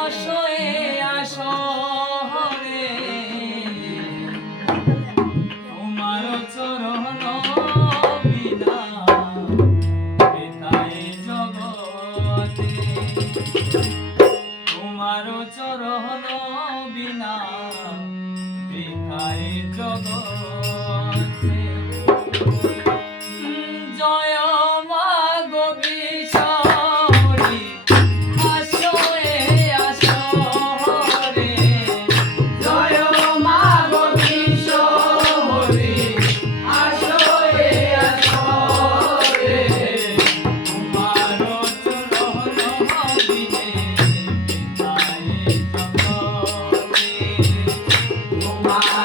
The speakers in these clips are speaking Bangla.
আসয়ে আসো হরে। তোমার চরণ বিনা পিতায় জগতে। তোমার চরণ বিনা পিতায় জয় Bye.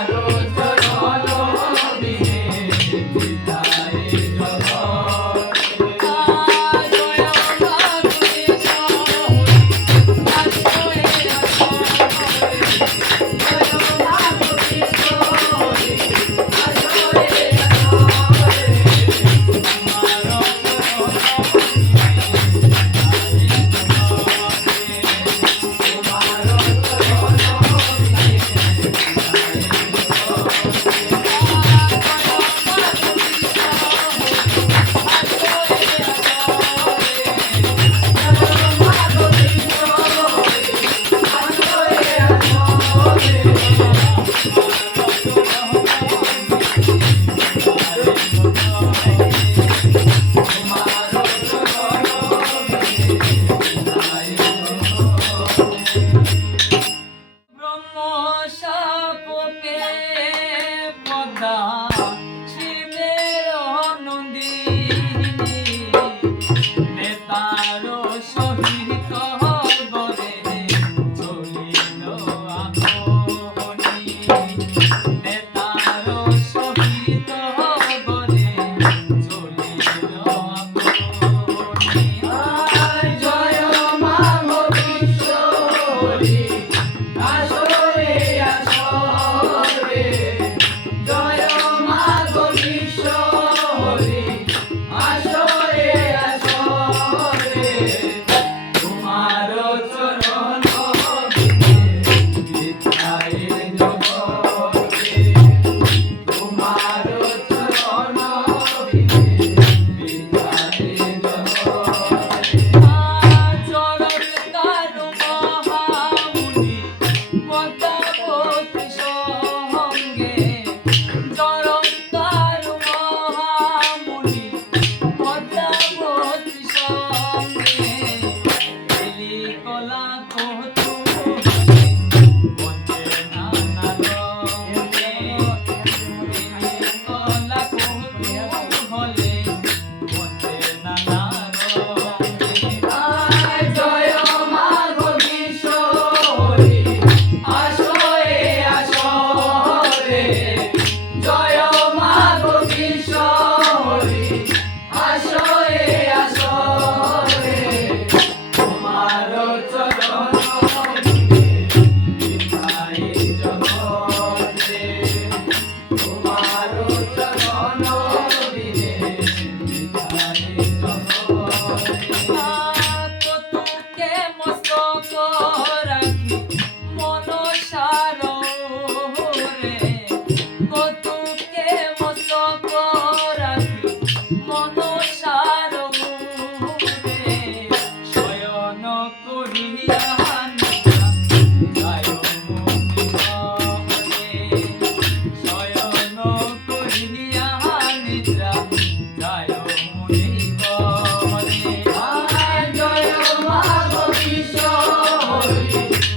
glory.